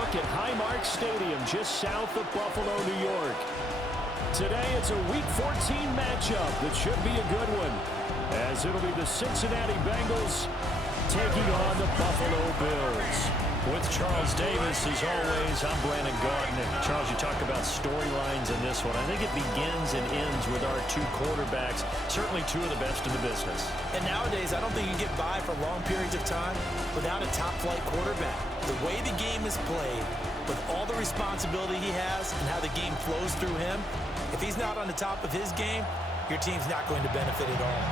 look at Highmark Stadium just south of Buffalo, New York. Today it's a Week 14 matchup that should be a good one, as it'll be the Cincinnati Bengals taking on the Buffalo Bills. With Charles Davis, as always, I'm Brandon Gaudin. Charles, you talk about storylines in this one. I think it begins and ends with our two quarterbacks, certainly two of the best in the business. And nowadays, I don't think you can get by for long periods of time without a top-flight quarterback. The way the game is played, with all the responsibility he has and how the game flows through him, if he's not on the top of his game, your team's not going to benefit at all.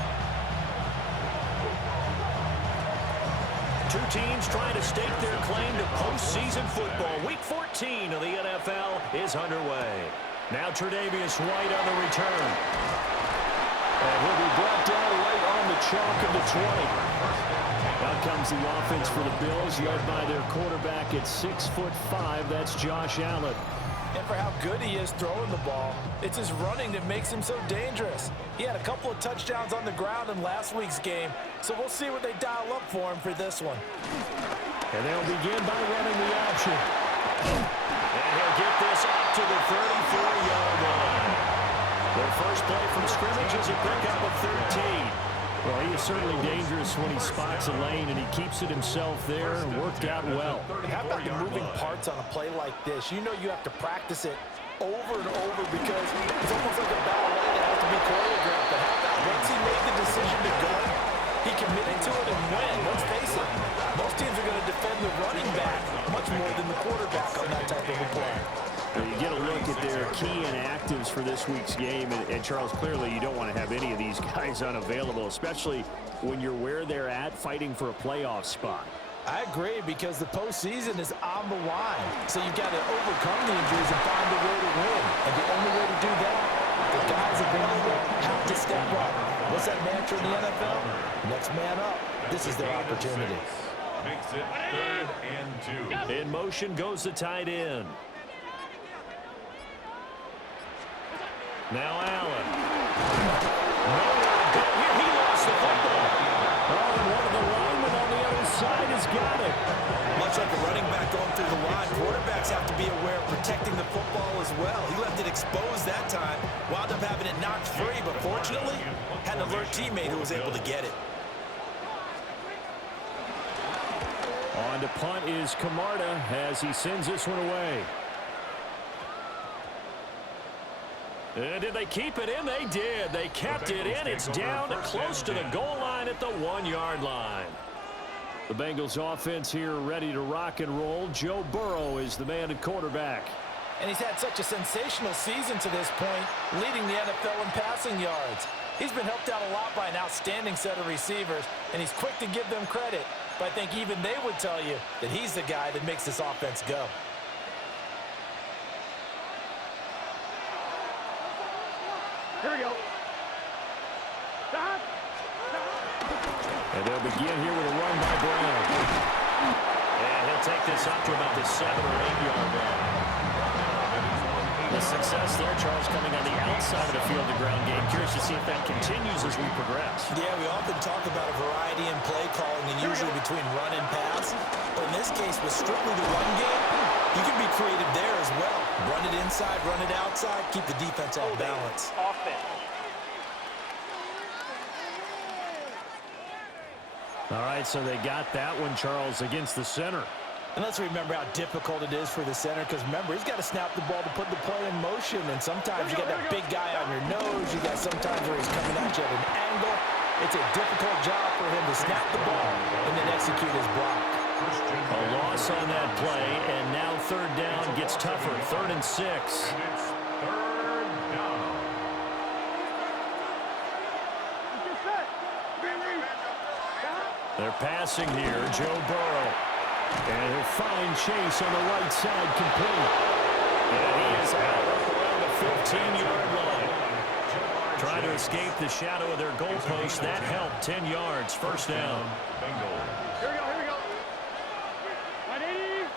Two teams trying to stake their claim to postseason football. Week 14 of the NFL is underway. Now Tre'Davious White on the return. And he'll be brought down right on the chalk of the 20. Out comes the offense for the Bills, led by their quarterback at 6'5". That's Josh Allen. And for how good he is throwing the ball, it's his running that makes him so dangerous. He had a couple of touchdowns on the ground in last week's game, so we'll see what they dial up for him for this one. And they'll begin by running the option. And he'll get this up to the 34-yard line. Their first play from scrimmage is a pickup of 13. Well, he is certainly dangerous when he spots a lane, and he keeps it himself there and worked out well. How about the moving parts on a play like this? You know you have to practice it over and over because it's almost like a ballet that has to be choreographed. But how about once he made the decision to go, he committed to it and went. Let's face it, most teams are going to defend the running back much more than the quarterback on that type of a play. Well, you get a look at their key inactives for this week's game, and Charles, clearly you don't want to have any of these guys unavailable, especially when you're where they're at fighting for a playoff spot. I agree, because the postseason is on the line. So you've got to overcome the injuries and find a way to win. And the only way to do that, the guys available have to step up. What's that mantra in the NFL? Next man up. This is their opportunity. Makes it 3rd and 2. In motion goes the tight end. Now Allen. Nowhere to go here. He lost the football. Oh, and one of the linemen on the other side has got it. Much like a running back going through the line, quarterbacks have to be aware of protecting the football as well. He left it exposed that time, wound up having it knocked free, but fortunately, had an alert teammate who was able to get it. On to punt is Camarda as he sends this one away. And did they keep it in? They did. They kept it in. It's down close to the goal line at the 1-yard line. The Bengals offense here ready to rock and roll. Joe Burrow is the man at quarterback. And he's had such a sensational season to this point, leading the NFL in passing yards. He's been helped out a lot by an outstanding set of receivers, and he's quick to give them credit. But I think even they would tell you that he's the guy that makes this offense go. Here we go. Stop. And they'll begin here with a run by Brown. And he'll take this up to about the 7 or 8-yard line. The success there, Charles, coming on the outside of the field, the ground game. Curious to see if that continues as we progress. Yeah, we often talk about a variety in play calling and usually between run and pass. But in this case, with strictly the run game, you can be creative there as well. Run it inside, run it outside, keep the defense off balance. All right, so they got that one, Charles, against the center. And let's remember how difficult it is for the center, because remember, he's got to snap the ball to put the play in motion, and sometimes you got that big guy on your nose. You got sometimes where he's coming at you at an angle. It's a difficult job for him to snap the ball and then execute his block. A loss on that play, and now 3rd down gets tougher. 3rd and 6. And it's 3rd down. They're passing here, Joe Burrow. And he'll find Chase on the right side complete. And he is out around the 15-yard line. Trying to escape the shadow of their goalpost. That helped. 10 yards. 1st down. Bengals. Here we go. Here we go. 180.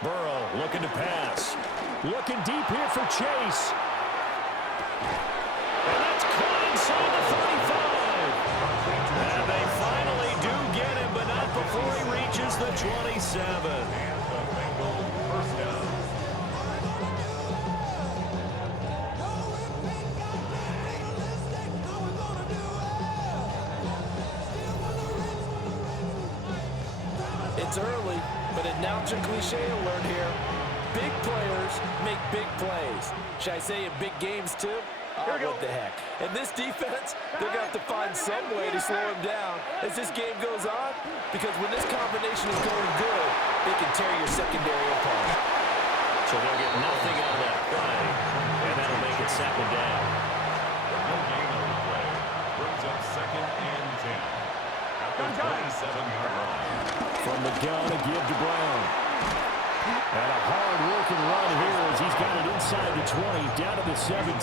Burrow looking to pass. Looking deep here for Chase. And that's caught inside the 35. And they finally do get him, but not before he reaches Bengals the 27. And the Bengals first down. It's early, but announcer cliche alert here. Big players make big plays. Should I say in big games too? Oh, what the heck. And this defense, they're going to have to find some way to slow him down as this game goes on, because when this combination is going good, they can tear your secondary apart. So they'll get nothing out of that play, and that'll make it second down. No gain on the play. Brings up 2nd and 10. At the 27-yard line. From the gun, a give to Brown. And a hard-working run here as he's got it inside the 20, down to the 17.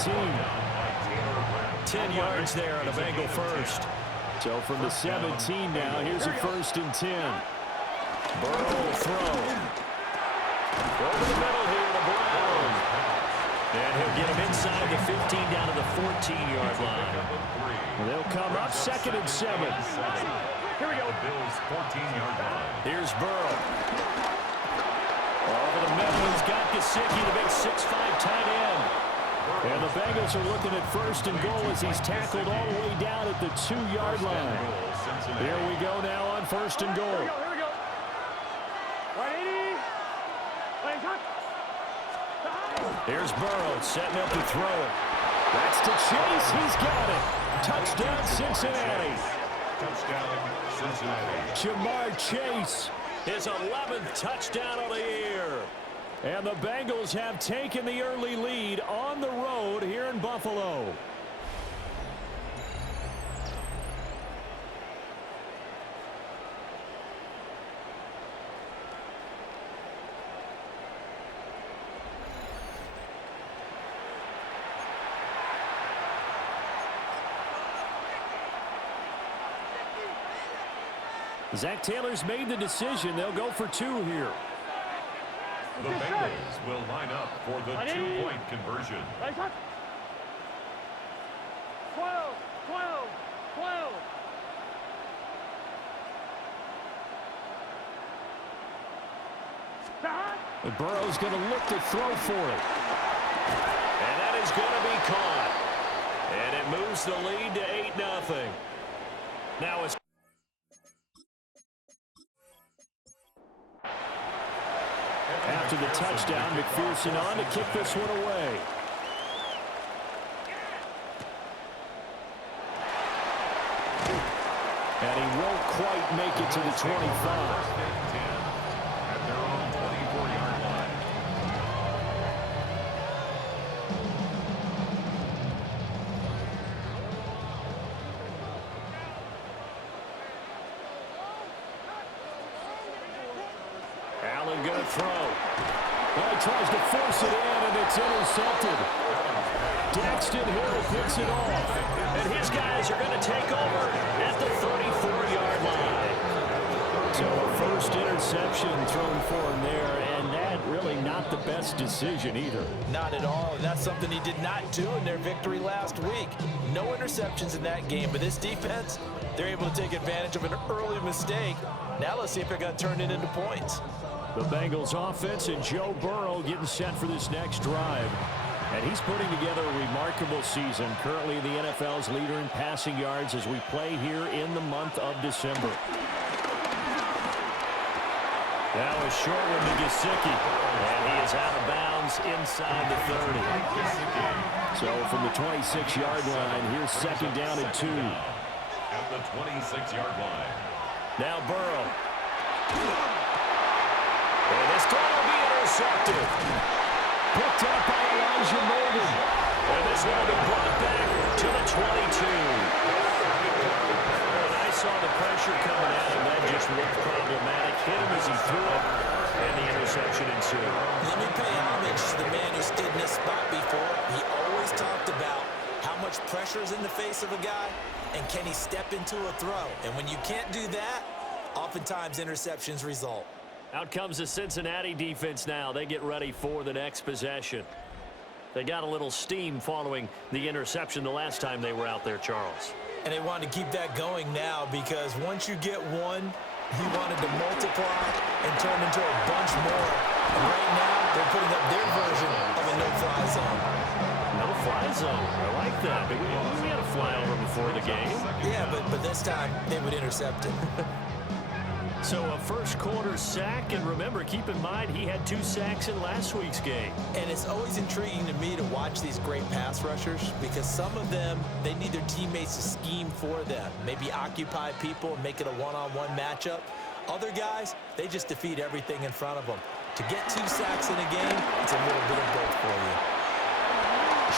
10 yards there on a Bengal first. So from the 17 now, here's a 1st and 10. Burrow will throw. Over the middle here to Brown. And he'll get him inside the 15 down to the 14-yard line. They'll come up 2nd and 7. Here we go. Bills 14-yard line. Here's Burrow. Over the middle, he's got Gesicki, the big 6'5" tight end. And the Bengals are looking at 1st and goal as he's tackled all the way down at the 2-yard line. Here we go now on 1st and goal. Here we go. 180. Here's Burrow setting up to throw it. That's to Chase. He's got it. Touchdown, Cincinnati. Touchdown, Cincinnati. Jamar Chase, his 11th touchdown of the year. And the Bengals have taken the early lead on the road here in Buffalo. Zach Taylor's made the decision. They'll go for 2 here. The Bengals will line up for the 2-point conversion. 12. And Burrow's going to look to throw for it. And that is going to be caught. And it moves the lead to 8-0. Now it's after the touchdown, McPherson on to kick this one away. And he won't quite make it to the 25. At their own 24-yard line. Allen going to throw. Well, he tries to force it in, and it's intercepted. Daxton Hill picks it off. And his guys are going to take over at the 34-yard line. So a first interception thrown for him there, and that really not the best decision either. Not at all, and that's something he did not do in their victory last week. No interceptions in that game, but this defense, they're able to take advantage of an early mistake. Now let's see if they're going to turn it into points. The Bengals offense and Joe Burrow getting set for this next drive. And he's putting together a remarkable season. Currently the NFL's leader in passing yards as we play here in the month of December. That was short one to Gesicki. And he is out of bounds inside the 30. So from the 26-yard line, here's 2nd down and 2. At the 26-yard line. Now Burrow. And this throw will be intercepted. Picked up by Elijah Molden. And this one will be brought back to the 22. And I saw the pressure coming at him. That just looked problematic. Hit him as he threw it. And the interception ensued. Let me pay homage to the man who stood in this spot before. He always talked about how much pressure is in the face of a guy and can he step into a throw. And when you can't do that, oftentimes interceptions result. Out comes the Cincinnati defense now. They get ready for the next possession. They got a little steam following the interception the last time they were out there, Charles. And they want to keep that going now because once you get one, He wanted to multiply and turn into a bunch more. And right now, they're putting up their version of a no-fly zone. No-fly zone. I like that. We had a flyover before the game. Yeah, but this time, they would intercept it. So a first quarter sack, and remember, keep in mind, he had 2 sacks in last week's game. And it's always intriguing to me to watch these great pass rushers because some of them, they need their teammates to scheme for them. Maybe occupy people and make it a one-on-one matchup. Other guys, they just defeat everything in front of them. To get 2 sacks in a game, it's a little bit of both for you.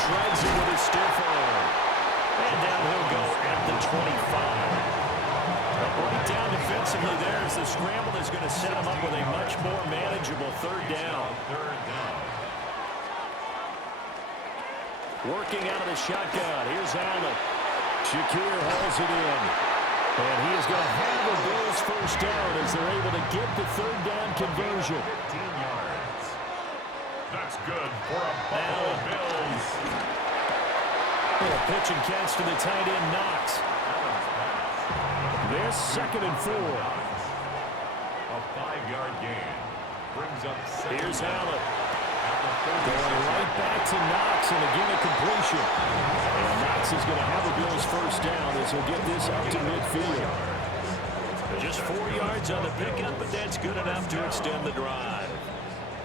Shreds it with a stiff arm. And down he'll go at the 25. Right down defensively there as the scramble is going to set him up with a much more manageable third down. Working out of the shotgun. Here's Allen. Shakir hauls it in. And he is going to have the Bills first down as they're able to get the third down conversion. 15 yards. That's good for a Buffalo Bills. A pitch and catch to the tight end, Knox. This 2nd and 4. A 5-yard gain. Brings up second. Here's Allen. Going right back to Knox, and again a completion. And Knox is going to have the Bills first down as he'll get this up to midfield. Just 4 yards on the pickup, but that's good enough to extend the drive.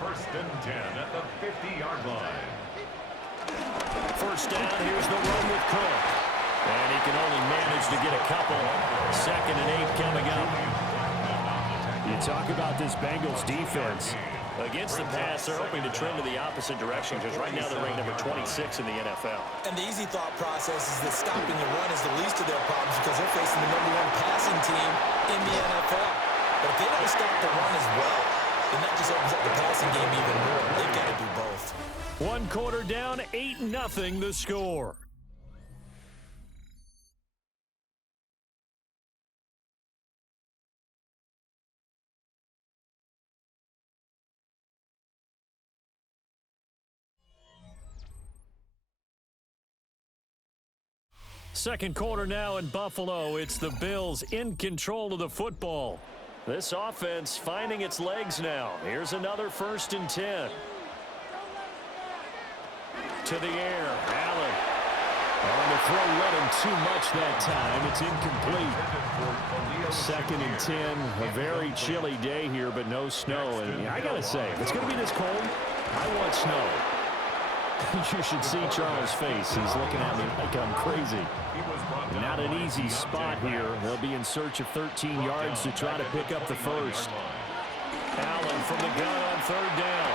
1st and 10 at the 50-yard line. First down, here's the run with Cook. And he can only manage to get a couple. 2nd and 8 coming up. You talk about this Bengals defense. Against the pass, they're hoping to trend to the opposite direction because right now they're ranked number 26 in the NFL. And the easy thought process is that stopping the run is the least of their problems because they're facing the #1 passing team in the NFL. But if they don't stop the run as well, then that just opens up the passing game even more. They've got to do both. 1 quarter down, 8-0 the score. Second quarter now in Buffalo. It's the Bills in control of the football. This offense finding its legs now. Here's another 1st and 10. To the air, Allen. On the throw, let him too much that time. It's incomplete. 2nd and 10. A very chilly day here, but no snow. And I got to say, if it's going to be this cold, I want snow. You should see Charles' face. He's looking at me like I'm crazy. Not an easy spot here. They'll be in search of 13 yards to try to pick up the first. Allen from the gun on 3rd down.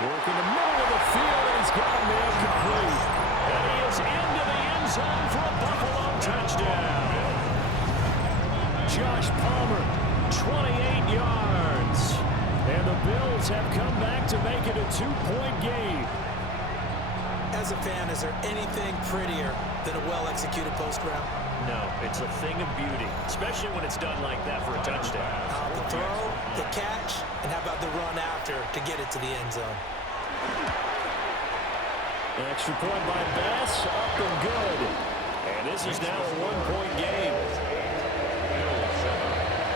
Working the middle of the field, and he's got a man complete. And he is into the end zone for a Buffalo touchdown. Josh Palmer, 28 yards. And the Bills have come back to make it a 2-point game. As a fan, is there anything prettier than a well-executed post route? No, it's a thing of beauty, especially when it's done like that for a touchdown. The throw, the catch, and how about the run after to get it to the end zone? Extra point by Bass, up and good. And this is now a 1-point game.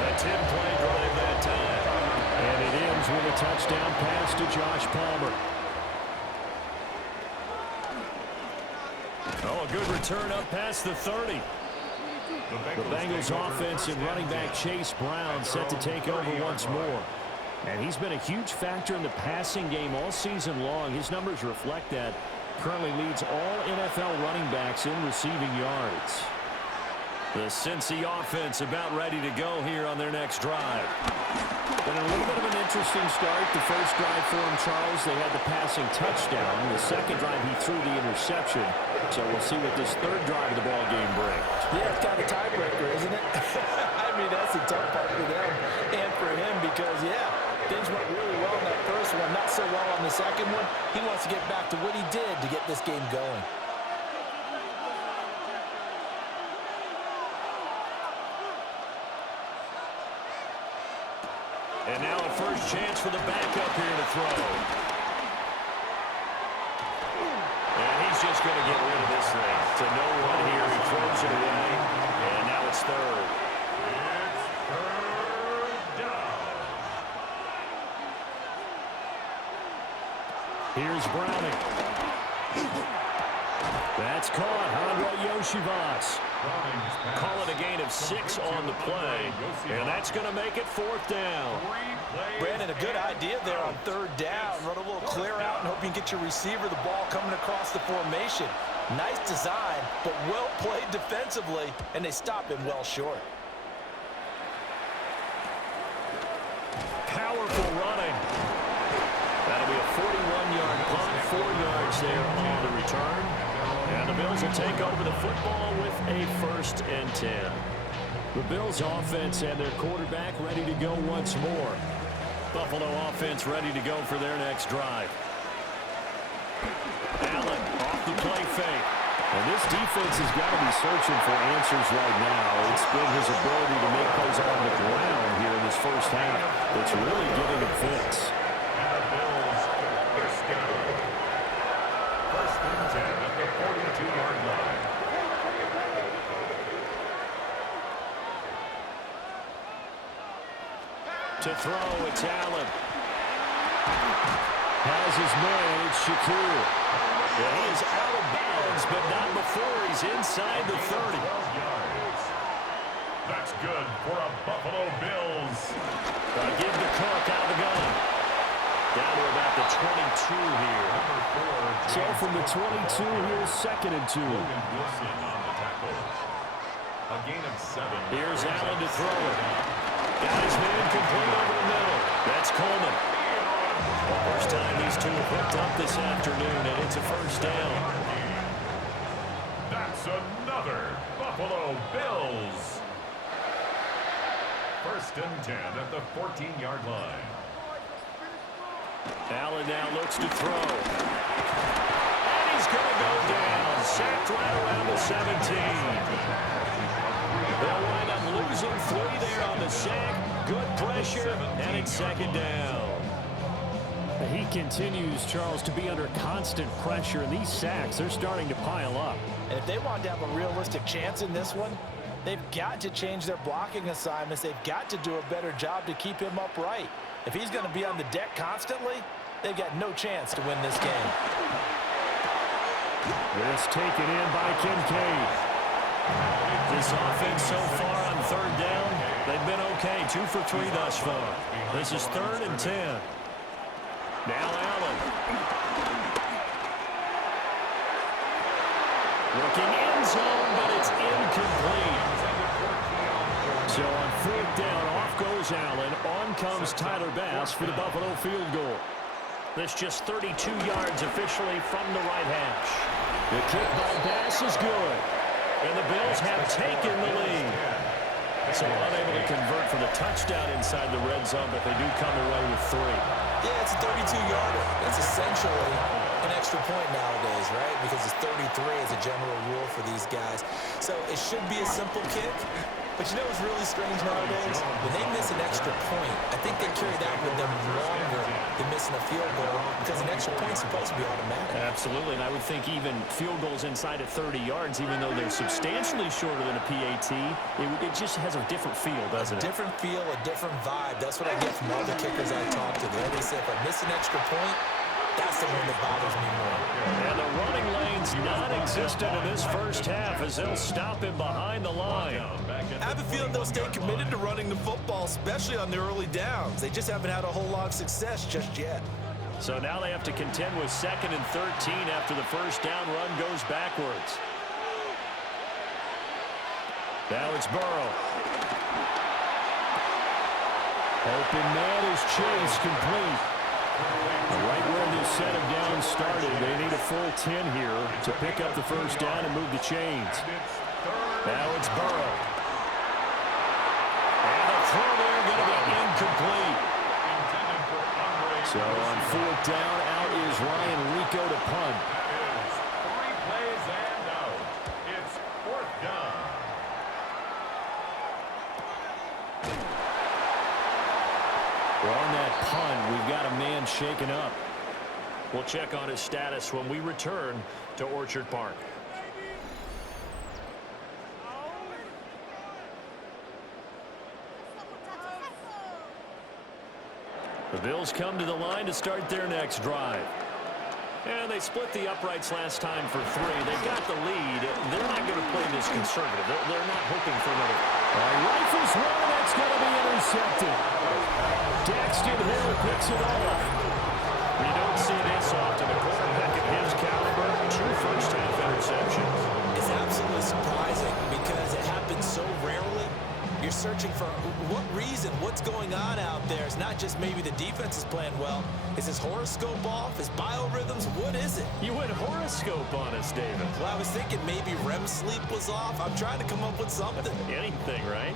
A 10-play drive that time. And it ends with a touchdown pass to Josh Palmer. Oh, a good return up past the 30. The Bengals offense and running back Chase Brown set to take over once more. And he's been a huge factor in the passing game all season long. His numbers reflect that. Currently leads all NFL running backs in receiving yards. The Cincy offense about ready to go here on their next drive. Been a little bit of an interesting start. The first drive for him, Charles, they had the passing touchdown. The second drive, he threw the interception. So we'll see what this third drive of the ball game brings. Yeah, it's kind of a tiebreaker, isn't it? I mean, that's the tough part for them and for him because, yeah, things went really well in that first one, not so well on the second one. He wants to get back to what he did to get this game going. And now a first chance for the backup here to throw. And he's just going to get rid of this thing. To no one here. He throws it away. And now it's third. It's 3rd Here's Browning. That's caught. Andre Yoshivas. Call it a gain of 6 on the play, and that's going to make it 4th down. Brandon, a good idea there on 3rd down. Run a little clear out and hope you can get your receiver the ball coming across the formation. Nice design, but well played defensively, and they stop him well short. Powerful running. That'll be a 41-yard punt, 4 yards there on the return. And the Bills will take over the football with a 1st and 10. The Bills offense and their quarterback ready to go once more. Buffalo offense ready to go for their next drive. Allen off the play fake. And this defense has got to be searching for answers right now. It's been his ability to make plays on the ground here in this first half that's really giving him fits. And the Bills first down. 1st and 10 at the 42-yard line. To throw, it's Allen. Has his man, it's Shakur. Yeah, he is out of bounds, but not before he's inside the 30. That's good for a Buffalo Bills. Give the Cook out of the gun. Down to about the 22 here. So from the 22, here's 2nd and 2. Wilson on the tackle. A gain of 7. Here's Allen to throw it. Got his man complete over the middle. That's Coleman. First time these two have hooked up this afternoon, and it's a 1st down. That's another Buffalo Bills. 1st and 10 at the 14-yard line. Allen now looks to throw. And he's going to go down. Sacked right around the 17. They'll wind up losing 3 there on the sack. Good pressure, and it's 2nd down. He continues, Charles, to be under constant pressure, and these sacks, they're starting to pile up. And if they want to have a realistic chance in this one, they've got to change their blocking assignments. They've got to do a better job to keep him upright. If he's going to be on the deck constantly, they've got no chance to win this game. This taken in by Kincaid. This offense so far on 3rd down, they've been okay. 2 for 3 thus far. This is 3rd and 10. Now Allen. Looking end zone, but it's incomplete. So on 4th down, off goes Allen. On comes Tyler Bass for the Buffalo field goal. This just 32 yards officially from the right hash. The kick by Bass is good. And the Bills have taken the lead. So unable to convert for the touchdown inside the red zone, but they do come away with 3. Yeah, it's a 32-yarder. That's essentially an extra point nowadays, right? Because it's 33 as a general rule for these guys. So it should be a simple kick. But you know what's really strange nowadays? When they miss an extra point, I think they carry that with them longer than missing a field goal because an extra point is supposed to be automatic. Absolutely, and I would think even field goals inside of 30 yards, even though they're substantially shorter than a PAT, it just has a different feel, doesn't it? A different feel, a different vibe. That's what I get from all the kickers I talk to. They always say if I miss an extra point, that's the one that bothers me more. And the running lane's non-existent in this first half as they'll stop him behind the line. I have a feeling they'll stay committed to running the football, especially on the early downs. They just haven't had a whole lot of success just yet. So now they have to contend with 2nd and 13 after the first down run goes backwards. Now it's Burrow. Open man is Chase complete. Right where this set of downs started, they need a full 10 here to pick up the first down and move the chains. Now it's Burrow. And the throw there going to be incomplete. So on 4th down, out is Ryan Rico to punt. 3 plays and out. It's 4th down. Well, on that punt, we've got a man shaken up. We'll check on his status when we return to Orchard Park. The Bills come to the line to start their next drive. And they split the uprights last time for 3. They got the lead. They're not going to play this conservative. They're not hoping for another. Rifles one, and that's going to be intercepted. Daxton Hill picks it off. You don't see this often. A quarterback of his caliber, 2 first-half interceptions. It's absolutely surprising because it happens so rarely. You're searching for what reason, what's going on out there. It's not just maybe the defense is playing well. Is his horoscope off? His biorhythms? What is it? You went horoscope on us, David. Well, I was thinking maybe REM sleep was off. I'm trying to come up with something. Anything, right?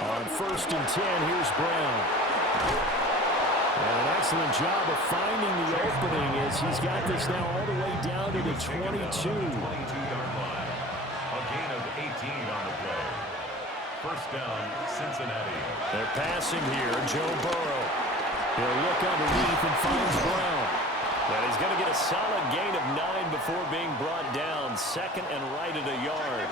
On 1st and 10, here's Brown. And an excellent job of finding the opening as he's got this now all the way down to the 22. 22-yard line. A gain of 18 on the play. First down, Cincinnati. They're passing here. Joe Burrow. He'll look underneath and finds Brown. And he's going to get a solid gain of 9 before being brought down. 2nd and right at a yard.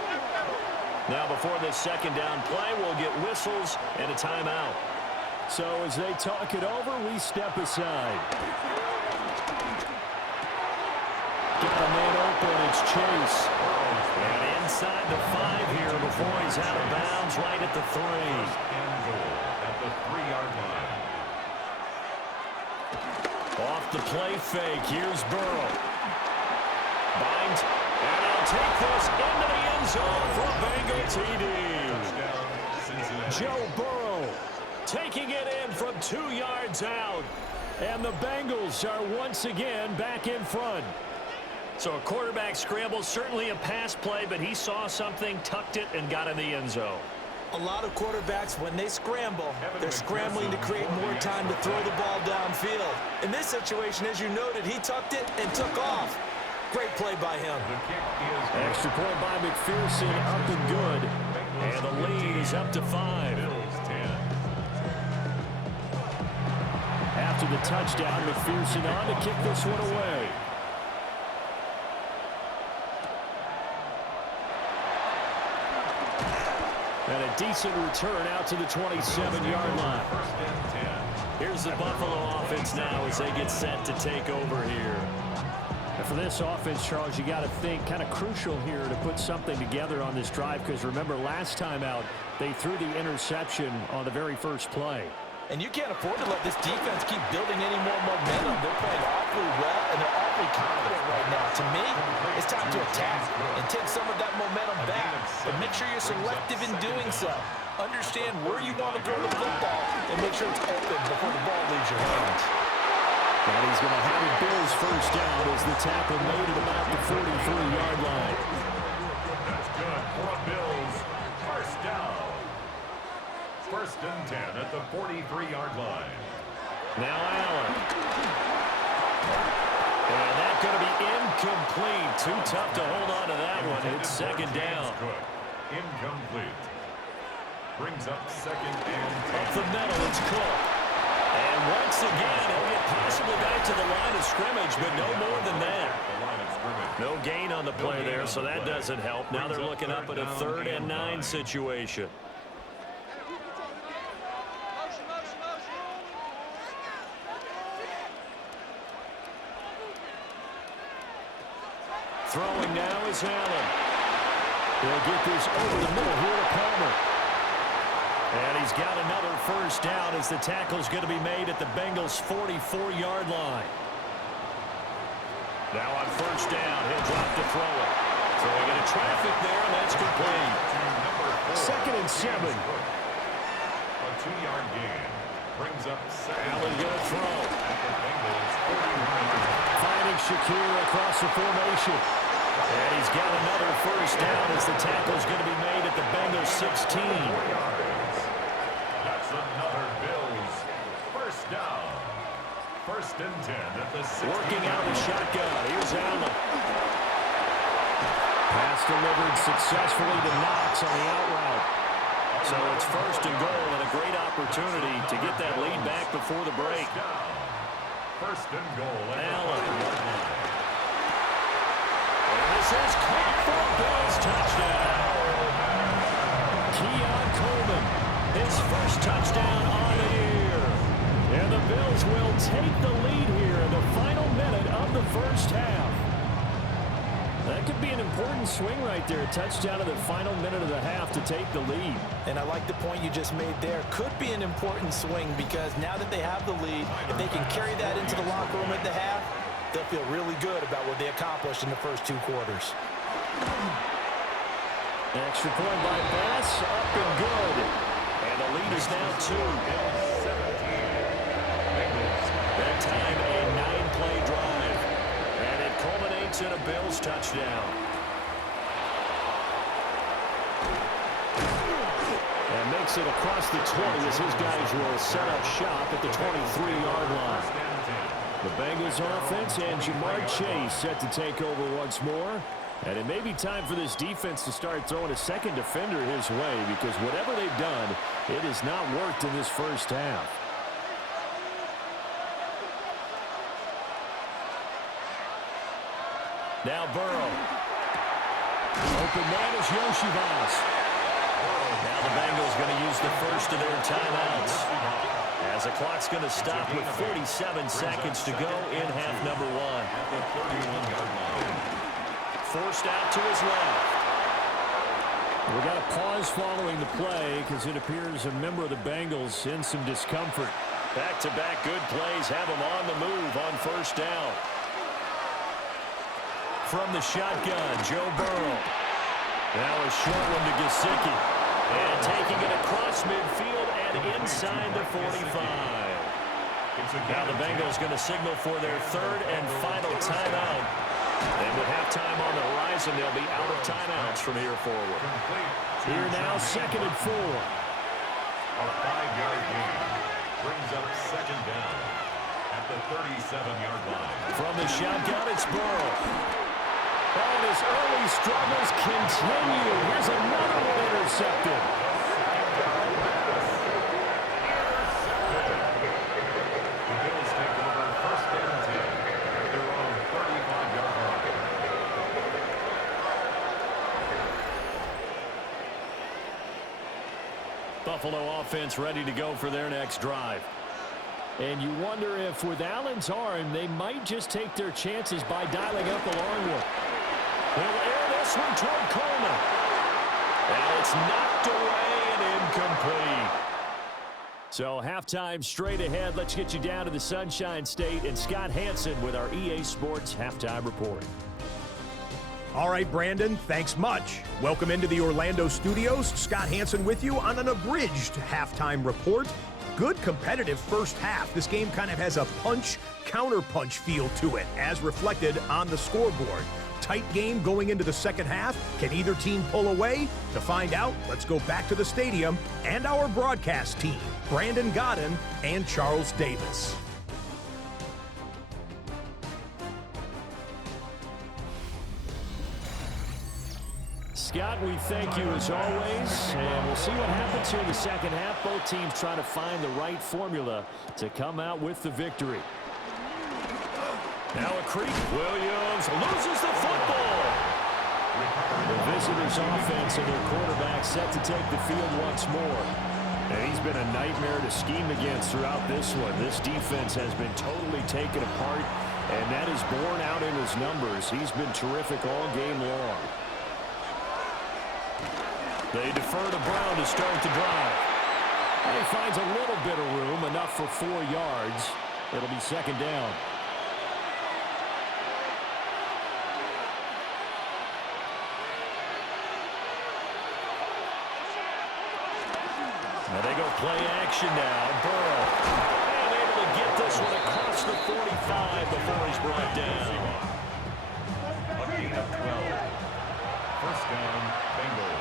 Now before this 2nd down play, we'll get whistles and a timeout. So as they talk it over, we step aside. Got a man open. It's Chase. And inside the 5 here before he's out of bounds right at the 3. And goal at the 3-yard line. Off the play fake. Here's Burrow. Binds. And he'll take this into the end zone for a Bengal TD. Touchdown, Cincinnati. Joe Burrow taking it in from 2 yards out. And the Bengals are once again back in front. So a quarterback scramble, certainly a pass play, but he saw something, tucked it, and got in the end zone. A lot of quarterbacks, when they scramble, they're scrambling to create more time to throw the ball downfield. In this situation, as you noted, he tucked it and took off. Great play by him. The kick is Extra point by McPherson, up and good. And the lead is up to 5. Bills 10. After the touchdown, McPherson on to kick this one away. And a decent return out to the 27-yard line. First and 10. Here's the Buffalo offense now as they get set to take over here. And for this offense, Charles, you got to think kind of crucial here to put something together on this drive, because remember last time out they threw the interception on the very first play. And you can't afford to let this defense keep building any more momentum. They're playing awfully well, and they're awfully confident right now. To me, it's time to attack and take some of that momentum back. But make sure you're selective in doing so. Understand where you want to throw the football and make sure it's open before the ball leaves your hands. And he's going to have a Bills first down as the tackle made it about the 43-yard line. That's good for a Bills. First down. First and 10 at the 43-yard line. Now Allen. And that's going to be incomplete. Too tough to hold on to that one. It's 2nd down. Good. Incomplete. Brings up 2nd and 10. Up the middle, it's Cook. And once again, he'll get possibly back to the line of scrimmage, but no more than that. The line of scrimmage. No gain on the play there, so that doesn't help. Now they're looking up at a 3rd and 9 situation. Throwing now is Allen. He'll get this over the middle here to Palmer. And he's got another first down as the tackle's going to be made at the Bengals' 44-yard line. Now on first down, he'll drop to throw it. Throwing into traffic there, and that's complete. 2nd and 7. A 2-yard gain. Brings up 2nd. Allen going to throw. At the Bengals' 41. Finding Shakir across the formation. And he's got another first down as the tackle's going to be made at the Bengals' 16. 4 yards. That's another Bills. First down. First and 10 at the 16. Working out the shotgun. Here's Allen. Pass delivered successfully to Knox on the out route. So it's 1st and goal and a great opportunity to get that lead back before the break. First and goal at Allen. the 5-yard line. And this is caught for a Bills touchdown. Keon Coleman first touchdown on the year. And the Bills will take the lead here in the final minute of the first half. That could be an important swing right there. A touchdown in the final minute of the half to take the lead. And I like the point you just made there. Could be an important swing because now that they have the lead, if they can carry that into the locker room at the half, they'll feel really good about what they accomplished in the first 2 quarters. Extra point by Bass, up and good. And the lead is now 2. That time a 9-play drive. And it culminates in a Bills touchdown. And makes it across the 20 as his guys will set up shop at the 23-yard line. The Bengals offense and Jamar Chase set to take over once more. And it may be time for this defense to start throwing a second defender his way because whatever they've done, it has not worked in this first half. Now Burrow. Open man is Yoshivas. Now the Bengals going to use the first of their timeouts. As the clock's going to stop with 47 seconds to go in half number 1. Forced out to his left. We got a pause following the play because it appears a member of the Bengals in some discomfort. Back-to-back good plays have him on the move on first down. From the shotgun, Joe Burrow. Now a short one to Gesicki. And taking it across midfield and inside the 45. Now the Bengals going to signal for their third and final timeout. And with halftime on the horizon, they'll be out of timeouts from here forward. Here now, 2nd and 4. A 5-yard gain brings up second down at the 37-yard line. From the shotgun, it's Burrow. And his early struggles continue. Here's another one intercepted. The Bills take over first and 10 at their own 35-yard line. Buffalo offense ready to go for their next drive. And you wonder if with Allen's arm, they might just take their chances by dialing up a long one. He'll air this one toward Coleman. And it's knocked away and incomplete. So halftime straight ahead. Let's get you down to the Sunshine State and Scott Hansen with our EA Sports Halftime Report. All right, Brandon, thanks much. Welcome into the Orlando studios. Scott Hansen with you on an abridged halftime report. Good competitive first half. This game kind of has a punch-counter-punch feel to it, as reflected on the scoreboard. Tight game going into the second half. Can either team pull away? To find out, let's go back to the stadium and our broadcast team, Brandon Godden and Charles Davis. Scott, we thank you as always, and we'll see what happens here in the second half. Both teams trying to find the right formula to come out with the victory. Now a creep. Williams loses the football. The visitors' offense and their quarterback set to take the field once more. And he's been a nightmare to scheme against throughout this one. This defense has been totally taken apart, and that is borne out in his numbers. He's been terrific all game long. They defer to Brown to start the drive. And he finds a little bit of room, enough for 4 yards. It'll be second down. Now they go play action now. Burrow. And able to get this one across the 45 before he's brought down. A gain of 12. First down, Bengals.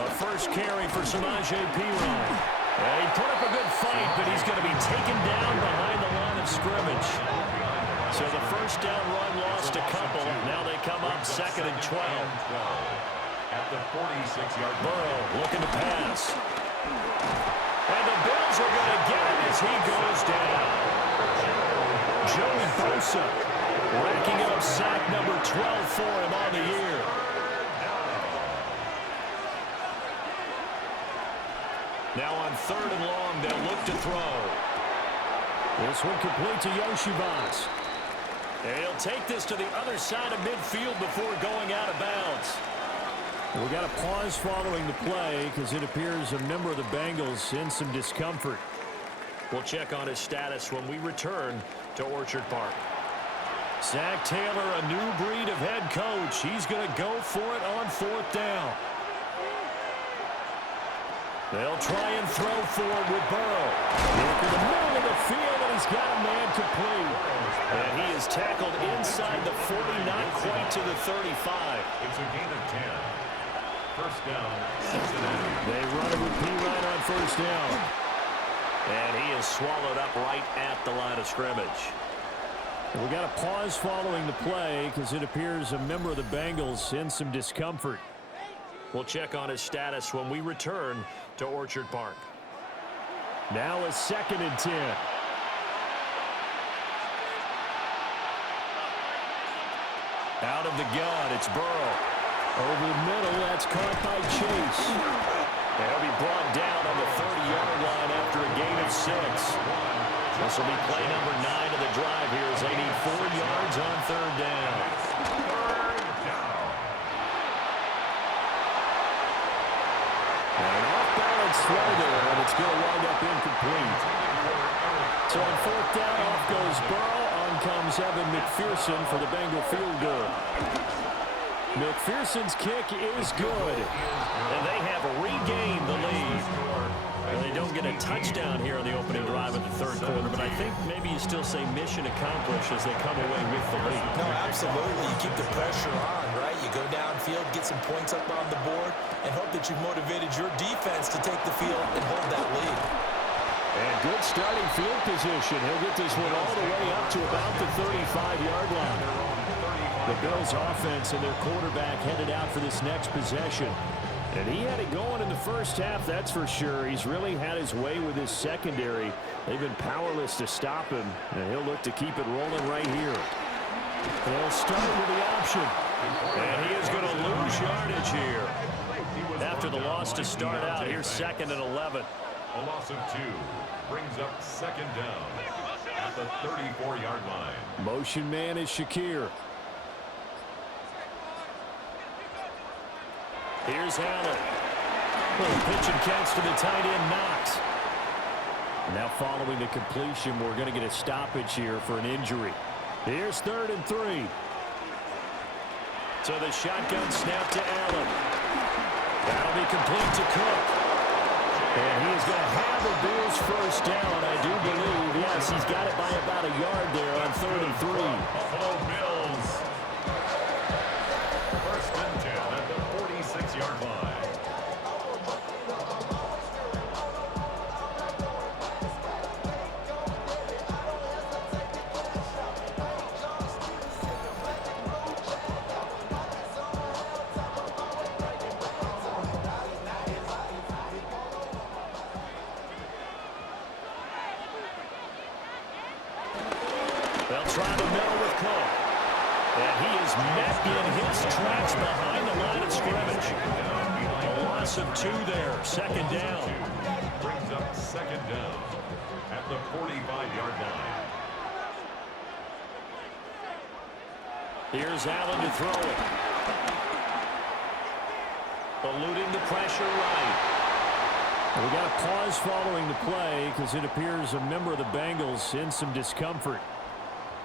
A first carry for Samaje Perine. He put up a good fight, but he's going to be taken down behind the line of scrimmage. So the first down run lost a couple. Now they come up 2nd and 12. At the 46-yard line. Burrow looking to pass. And the Bills are going to get him as he goes down. Joey Bosa racking up sack number 12 for him on the year. Now on 3rd and long, they'll look to throw. This one complete to Yoshibas. And he'll take this to the other side of midfield before going out of bounds. We got a pause following the play because it appears a member of the Bengals in some discomfort. We'll check on his status when we return to Orchard Park. Zach Taylor, a new breed of head coach. He's going to go for it on 4th down. They'll try and throw for it with Burrow. Look in the middle of the field, and he's got a man complete. And he is tackled inside the 40, not quite to the 35. It's a gain of 10. First down, Cincinnati. They run a repeat right on 1st down. And he is swallowed up right at the line of scrimmage. We got a pause following the play because it appears a member of the Bengals in some discomfort. We'll check on his status when we return to Orchard Park. Now a 2nd and 10. Out of the gun, it's Burrow. Over the middle, that's caught by Chase. They'll be brought down on the 30-yard line after a gain of 6. This will be play number 9 of the drive here as they need 4 yards on 3rd down. An off-balance throw there, and it's going to wind up incomplete. So on 4th down, off goes Burrow. On comes Evan McPherson for the Bengal field goal. McPherson's kick is good, and they have regained the lead. And they don't get a touchdown here on the opening drive of the 3rd quarter, but I think maybe you still say mission accomplished as they come away with the lead. No, absolutely. You keep the pressure on, right? You go downfield, get some points up on the board, and hope that you've motivated your defense to take the field and hold that lead. And good starting field position. He'll get this one all the way up to about the 35-yard line. The Bills' offense and their quarterback headed out for this next possession. And he had it going in the first half, that's for sure. He's really had his way with his secondary. They've been powerless to stop him, and he'll look to keep it rolling right here. They'll start with the option. And he is going to lose yardage here. After the loss to start out, here's 2nd and 11. A loss of 2 brings up 2nd down at the 34-yard line. Motion man is Shakir. Here's Allen. Little pitch and catch to the tight end, Knox. Now following the completion, we're going to get a stoppage here for an injury. Here's 3rd and 3. So the shotgun snap to Allen. That'll be complete to Cook. And he is going to have the Bills first down, I do believe. Yes, he's got it by about a yard there on 3rd and 3. Buffalo Bills. First and 10 at the 46-yard line. They'll try the middle with Cook. And he is met in his tracks behind the line of scrimmage. A loss of 2 there. 2nd down. Brings up 2nd down at the 45-yard line. Here's Allen to throw it. Eluding the pressure right. We got a pause following the play because it appears a member of the Bengals in some discomfort.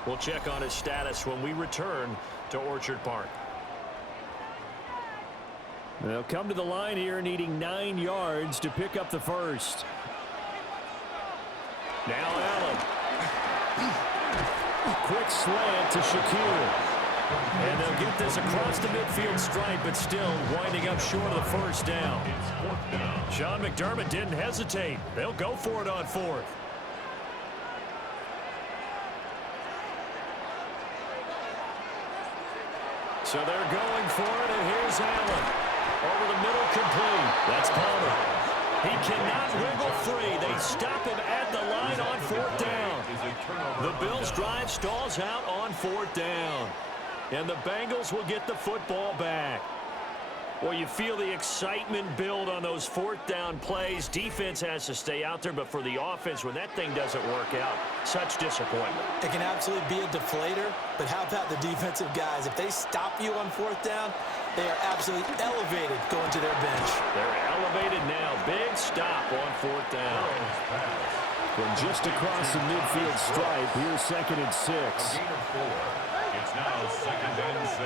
We'll check on his status when we return to Orchard Park. They'll come to the line here needing 9 yards to pick up the first. Now Allen. Quick slant to Shakir. And they'll get this across the midfield stripe, but still winding up short of the first down. Sean McDermott didn't hesitate. They'll go for it on 4th. So they're going for it, and here's Allen. Over the middle, complete. That's Palmer. He cannot wiggle free. They stop him at the line on 4th down. The Bills' drive stalls out on 4th down. And the Bengals will get the football back. Well, you feel the excitement build on those fourth down plays. Defense has to stay out there, but for the offense, when that thing doesn't work out, such disappointment. It can absolutely be a deflator, but how about the defensive guys? If they stop you on fourth down, they are absolutely elevated going to their bench. They're elevated now. Big stop on fourth down. From just across the midfield stripe, here's 2nd and 6. A gain of 4. It's now 2nd and 6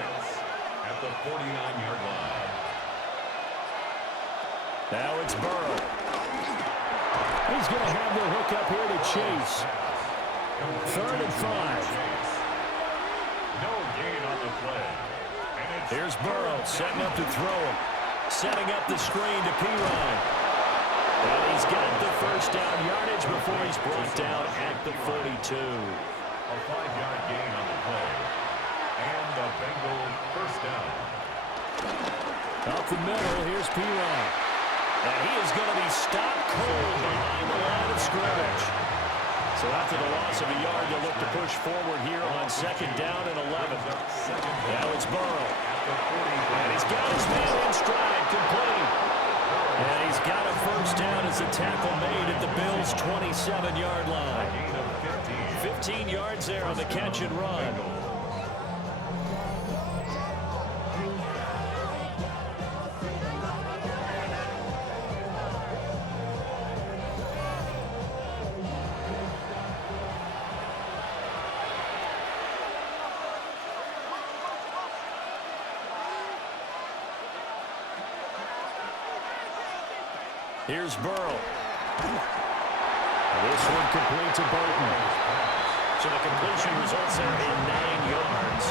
at the 49-yard line. Now it's Burrow. He's going to have the hook up here to Chase. 3rd and 5. No gain on the play. Here's Burrow setting up to throw him. Setting up the screen to Pirine. And he's got the first down yardage before he's brought down at the 42. A 5-yard gain on the play. And the Bengals first down. Up the middle, here's Pirine. And he is going to be stopped cold behind the line of scrimmage. So after the loss of a yard, they'll look to push forward here on 2nd down and 11. Now it's Burrow. And he's got his man in stride, complete. And he's got a first down as the tackle made at the Bills' 27-yard line. 15 yards there on the catch and run. Here's Burrow. This one complete to Burton. So the completion results there in 9 yards.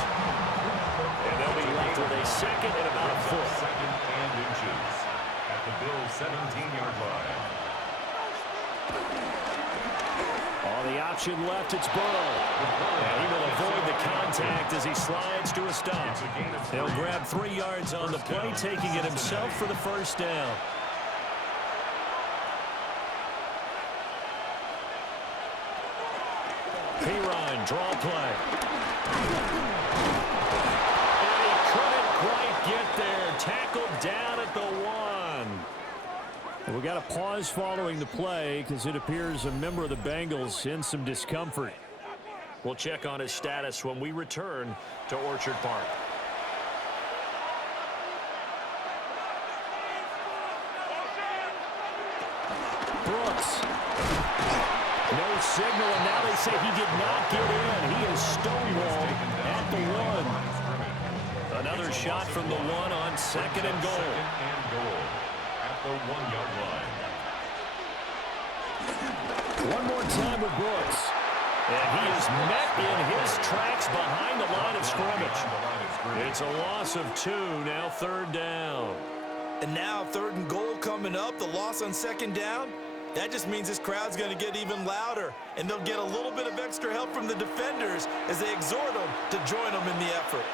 And they'll be left with a 2nd and about a foot. 2nd and inches at the Bills' 17-yard line. On the option left, it's Burrow. And he will avoid the contact as he slides to a stop. He'll grab 3 yards on the play, taking it himself for the first down. Pirine, draw play. And he couldn't quite get there. Tackled down at the 1. And we got a pause following the play because it appears a member of the Bengals in some discomfort. We'll check on his status when we return to Orchard Park. Brooks. No signal, and now they say he did not get in. He is stonewalled at the 1. Another shot from the 1 on 2nd and goal. 2nd and goal at the 1-yard line. One more time with Brooks. And he is met in his tracks behind the line of scrimmage. It's a loss of 2, now 3rd down. And now 3rd and goal coming up, the loss on 2nd down. That just means this crowd's going to get even louder, and they'll get a little bit of extra help from the defenders as they exhort them to join them in the effort.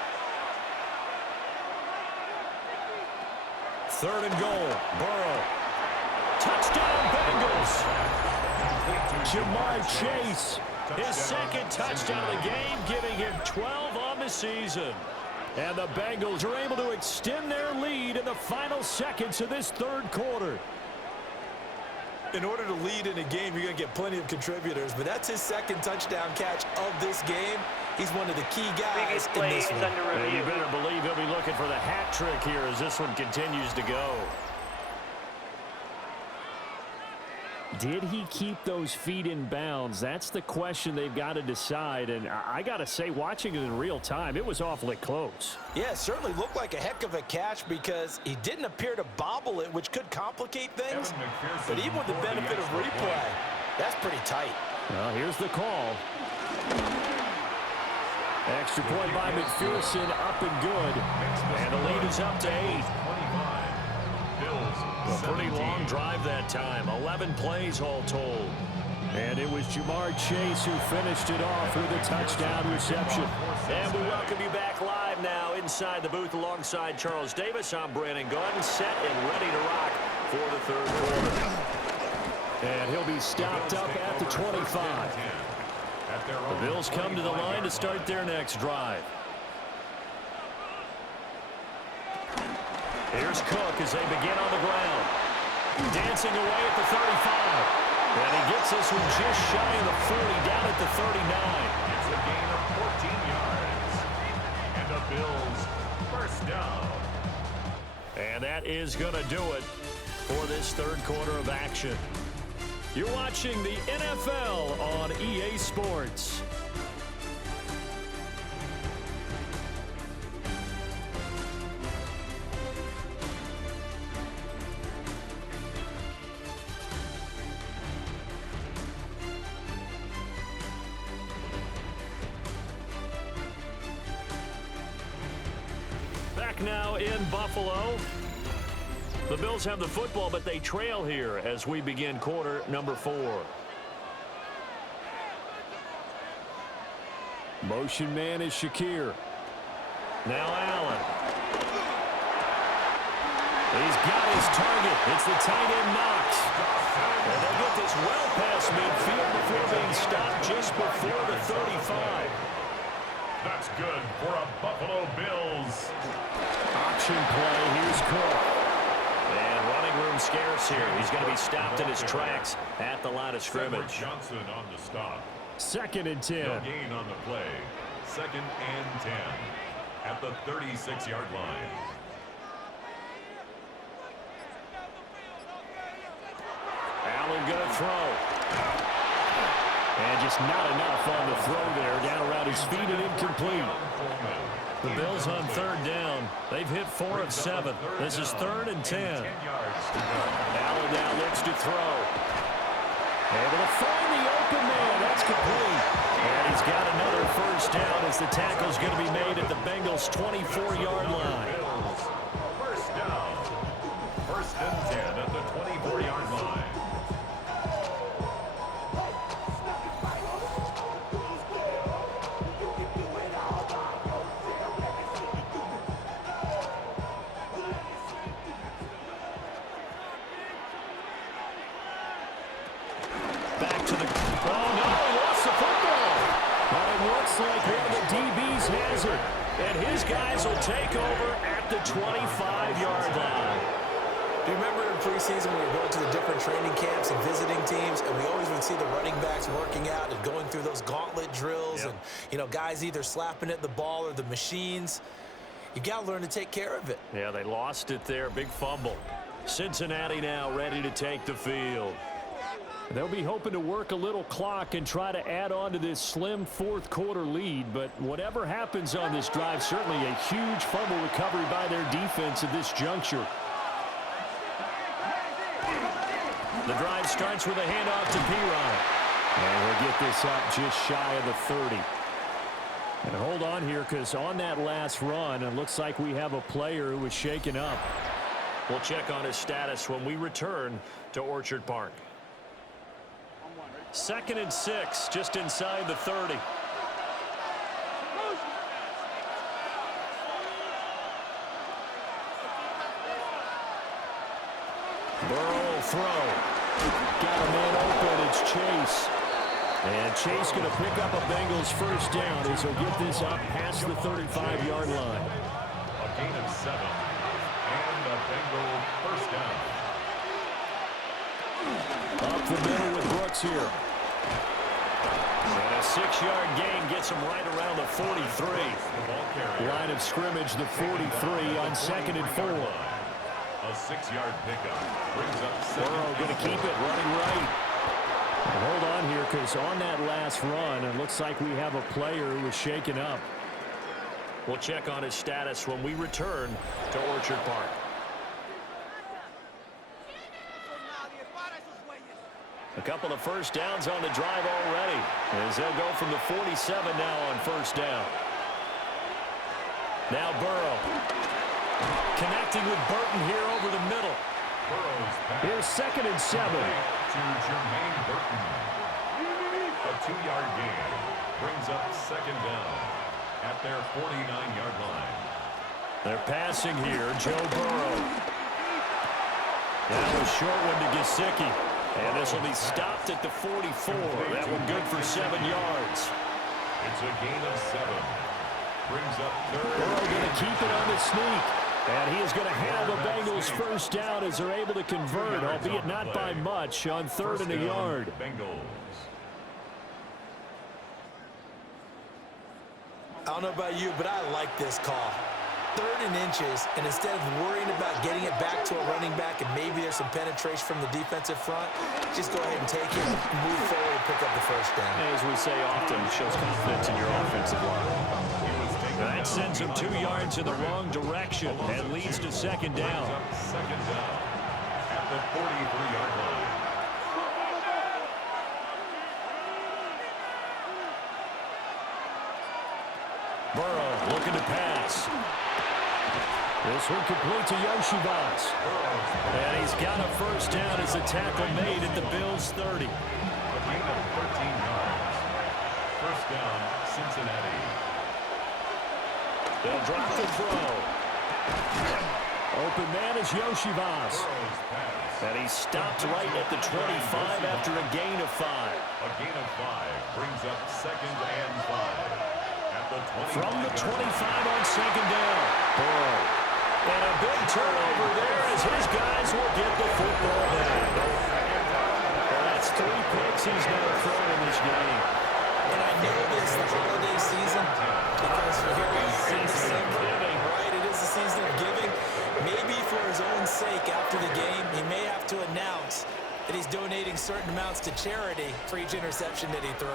3rd and goal, Burrow. Touchdown, Bengals. Jamar Chase, his 2nd touchdown of the game, giving him 12 on the season. And the Bengals are able to extend their lead in the final seconds of this 3rd quarter. In order to lead in a game, you're going to get plenty of contributors, but that's his 2nd touchdown catch of this game. He's one of the key guys in this one. And you better believe he'll be looking for the hat trick here as this one continues to go. Did he keep those feet in bounds? That's the question they've got to decide. And I got to say, watching it in real time, it was awfully close. Yeah, it certainly looked like a heck of a catch because he didn't appear to bobble it, which could complicate things. But even with the benefit of replay, that's pretty tight. Well, here's the call. Extra point by McPherson, up and good. And the lead is up to 8. A pretty long drive that time. 11 plays all told. And it was Jamar Chase who finished it off with a touchdown reception. And we welcome you back live now inside the booth alongside Charles Davis. I'm Brandon Gordon, set and ready to rock for the 3rd quarter. And he'll be stopped up at the 25. The Bills come to the line to start their next drive. Here's Cook as they begin on the ground. Dancing away at the 35. And he gets this one just shy of the 40, down at the 39. It's a gain of 14 yards. And the Bills first down. And that is going to do it for this third quarter of action. You're watching the NFL on EA Sports. Back now in Buffalo. The Bills have the football, but they trail here as we begin quarter number 4. Motion man is Shakir. Now Allen. He's got his target. It's the tight end Knox. And they get this well past midfield before being stopped just before the 35. That's good for a Buffalo Bills. Option play. Here's Cook. And running room scarce here. He's going to be stopped in his tracks at the line of scrimmage. Johnson on the stop. 2nd and 10. No gain on the play. 2nd and 10 at the 36-yard line. Allen going to throw. And just not enough on the throw there. Down around his feet and incomplete. The Bills on 3rd down. They've hit 4 of 7. This is 3rd and 10. Allen now looks to throw. Able to find the open man. That's complete. And he's got another first down as the tackle's going to be made at the Bengals' 24-yard line. First down. 1st and 10 at the 24-yard line. Like one of the DBs has it. And his guys will take over at the 25-yard line. Do you remember in preseason when we were going to the different training camps and visiting teams, and we always would see the running backs working out and going through those gauntlet drills, and, you know, guys either slapping at the ball or the machines. You got to learn to take care of it. Yeah, they lost it there. Big fumble. Cincinnati now ready to take the field. They'll be hoping to work a little clock and try to add on to this slim fourth quarter lead. But whatever happens on this drive, certainly a huge fumble recovery by their defense at this juncture. The drive starts with a handoff to Piron. And he'll get this up just shy of the 30. And hold on here, because on that last run, it looks like we have a player who was shaken up. We'll check on his status when we return to Orchard Park. 2nd and 6, just inside the 30. Burrow will throw. Got a man open. It's Chase. And Chase going to pick up a Bengals first down as he'll get this up past the 35-yard line. A gain of 7. And a Bengal first down. Up the middle with Brooks here. And a 6-yard gain gets him right around the 43. Line of scrimmage, the 43 on 2nd and 4. A 6-yard pickup brings up Burrow going to keep it running right. And hold on here, because on that last run, it looks like we have a player who was shaken up. We'll check on his status when we return to Orchard Park. A couple of first downs on the drive already, as they'll go from the 47 now on first down. Now Burrow connecting with Burton here over the middle. Here's 2nd and 7. To Jermaine Burton. A 2-yard gain brings up 2nd down at their 49-yard line. They're passing here. Joe Burrow. That was short one to Gesicki. And this will be stopped at the 44. That one good for 7 yards. It's a gain of 7. Brings up 3rd. Burrow going to keep it on the sneak. And he is going to have a Bengals first down as they're able to convert, albeit not by much, on 3rd and a yard. Bengals. I don't know about you, but I like this call. 3rd and inches, and instead of worrying about getting it back to a running back and maybe there's some penetration from the defensive front, just go ahead and take it, move forward, and pick up the first down. As we say often, shows confidence in your offensive line. That sends him 2 yards in the wrong direction and leads to 2nd down. Second down at the 43-yard line. Burrow looking to pass. This one complete to Yoshivas. And he's got a first down as a tackle made at the Bills' 30. A gain of 13 yards. First down, Cincinnati. They'll drop the throw. Open man is Yoshivas. And he's stopped right at the 25 after a gain of 5. A gain of 5 brings up 2nd and 5. At the 25. From the 25 on 2nd down. Burrow. And a big turnover there as his guys will get the football back. Well, that's 3 picks he's now thrown in this game. And I know this the holiday season because we're here in December, right? It is the season of giving. Maybe for his own sake after the game, he may have to announce that he's donating certain amounts to charity for each interception that he threw.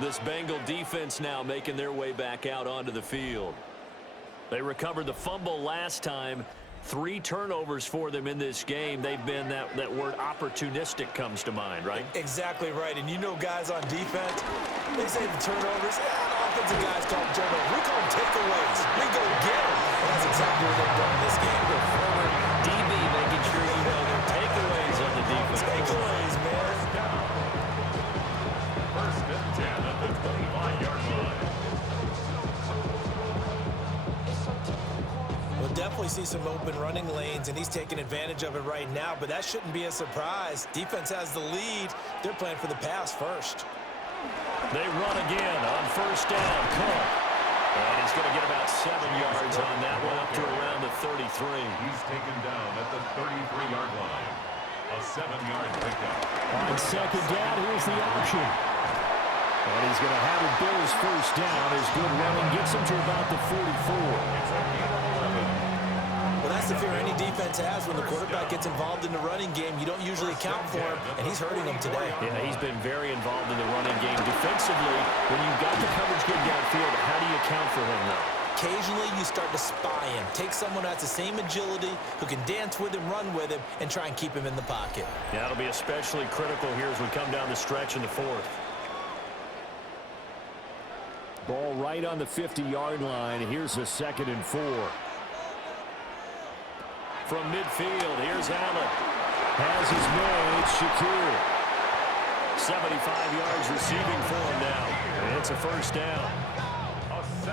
This Bengal defense now making their way back out onto the field. They recovered the fumble last time. 3 turnovers for them in this game. They've been, that word opportunistic comes to mind, right? Exactly right. And you know guys on defense, they say the turnovers, offensive guys call them turnovers. We call them takeaways. We go get them. And that's exactly what they've done in this game. The forward DB making sure you know they're takeaways on the defense. Takeaways, man. First and 10 at the 25-yard line. We'll definitely see some open running lanes, and he's taking advantage of it right now, but that shouldn't be a surprise. Defense has the lead. They're playing for the pass first. They run again on first down. Cook. And he's going to get about 7 yards on that one up to around the 33. He's taken down at the 33-yard line. A 7-yard pickup. On second down, here's the option. And he's going to have a Bills first down as good running gets him to about the 44. It's a gain of 11. Well, that's the fear any defense has when the quarterback gets involved in the running game. You don't usually account for him, and he's hurting them today. Yeah, he's been very involved in the running game. Defensively, when you've got the coverage good downfield, how do you account for him, though? Occasionally, you start to spy him. Take someone who has the same agility, who can dance with him, run with him, and try and keep him in the pocket. Yeah, that'll be especially critical here as we come down the stretch in the 4th. Ball right on the 50-yard line. Here's a 2nd and 4. From midfield, here's Allen. Has his man, it's Shakir. 75 yards receiving for him now. And it's a first down.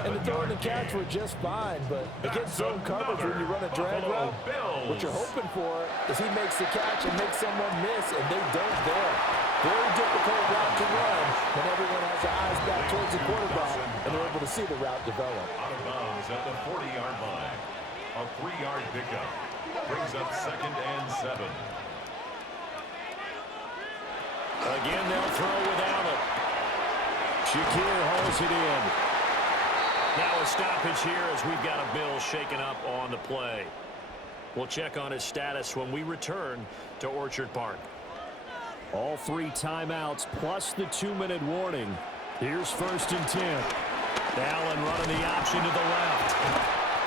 And the throw and the catch were just fine, but against zone coverage when you run a drag route, what you're hoping for is he makes the catch and makes someone miss, and they don't there. Very difficult route to run when everyone has their eyes back towards the quarterback, and they're able to see the route develop. Out of bounds at the 40-yard line. A 3-yard pickup. Brings up 2nd and 7. Again, they'll throw with Allen. Shakir hauls it in. Now a stoppage here as we've got a Bill shaken up on the play. We'll check on his status when we return to Orchard Park. All 3 timeouts plus the 2-minute warning. Here's 1st and 10. Allen running the option to the left.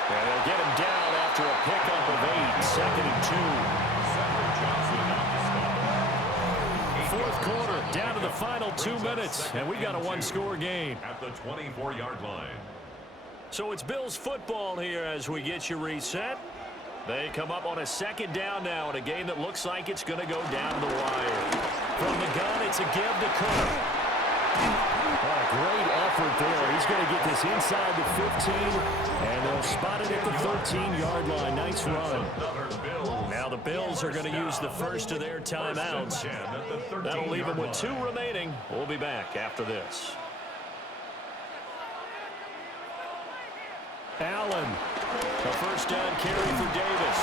And they'll get him down after a pickup of 8. 2nd and 2. Fourth quarter, down to the final 2 minutes, and we got a 1-score game. At the 24-yard line. So it's Bills football here as we get you reset. They come up on a 2nd down now in a game that looks like it's going to go down the wire. From the gun, it's a give to Cook. What a great effort there. He's going to get this inside the 15, and they'll spot it at the 13-yard line. Nice run. Now the Bills are going to use the first of their timeouts. That'll leave them with 2 remaining. We'll be back after this. Allen. A first down carry for Davis.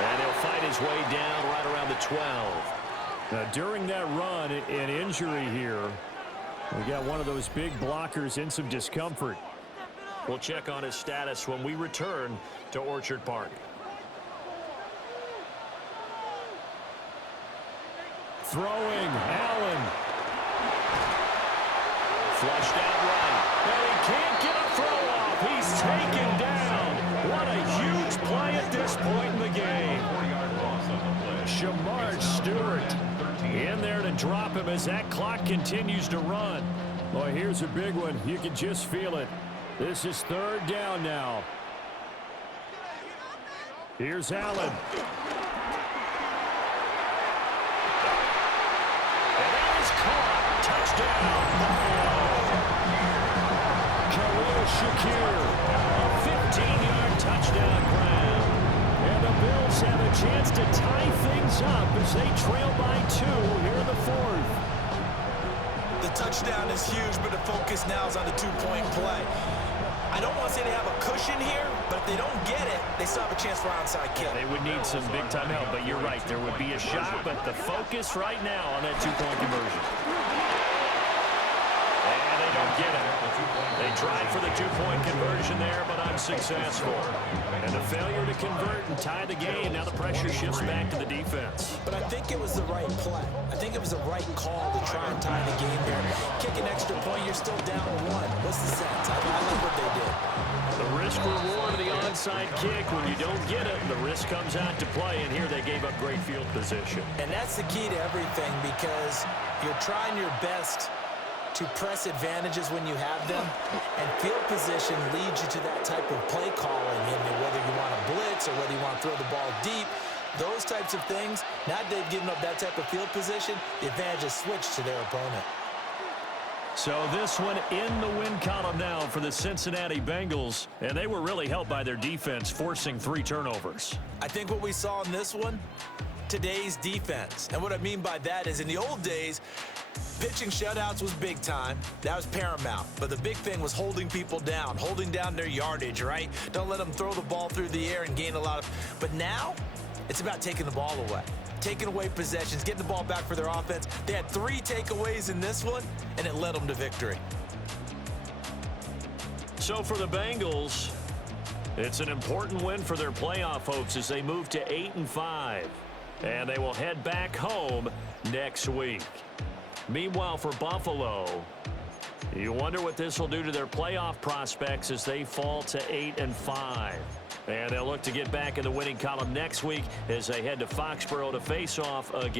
And he'll fight his way down right around the 12. Now, during that run, an injury here. We got one of those big blockers in some discomfort. We'll check on his status when we return to Orchard Park. Throwing, Allen. Flushed out right. And he can't get a throw off. He's taken down. What a huge play at this point in the game. Shamar Stewart in there to drop him as that clock continues to run. Boy, here's a big one. You can just feel it. This is third down now. Here's Allen. And that is caught. Touchdown, Buffalo. Khalil Shakir, a 15-yard touchdown grab. And the Bills have a chance to tie things up as they trail by 2 here in the fourth. The touchdown is huge, but the focus now is on the two-point play. I don't want to say they have a cushion here, but if they don't get it, they still have a chance for onside kick. They would need some big-time help, but you're right. There would be a shot, but the focus right now on that two-point conversion. And they don't get it. They tried for the two-point conversion there, but unsuccessful. And the failure to convert and tie the game, now the pressure shifts back to the defense. But I think it was the right play. I think it was the right call to try and tie the game there. Kick an extra point, you're still down 1. What's the sense? I like what they did. The risk-reward of the onside kick, when you don't get it, the risk comes out to play, and here they gave up great field position. And that's the key to everything, because you're trying your best to press advantages when you have them, and field position leads you to that type of play calling, and whether you want to blitz or whether you want to throw the ball deep, those types of things. Now that they've given up that type of field position, the advantage is switched to their opponent. So this one in the win column now for the Cincinnati Bengals, and they were really helped by their defense, forcing 3 turnovers. I think what we saw in this one, today's defense. And what I mean by that is in the old days, pitching shutouts was big time. That was paramount. But the big thing was holding people down, holding down their yardage, right? Don't let them throw the ball through the air and gain a lot of... But now, it's about taking the ball away. Taking away possessions, getting the ball back for their offense. They had 3 takeaways in this one, and it led them to victory. So for the Bengals, it's an important win for their playoff hopes as they move to 8-5. And they will head back home next week. Meanwhile, for Buffalo, you wonder what this will do to their playoff prospects as they fall to 8-5. And they'll look to get back in the winning column next week as they head to Foxborough to face off against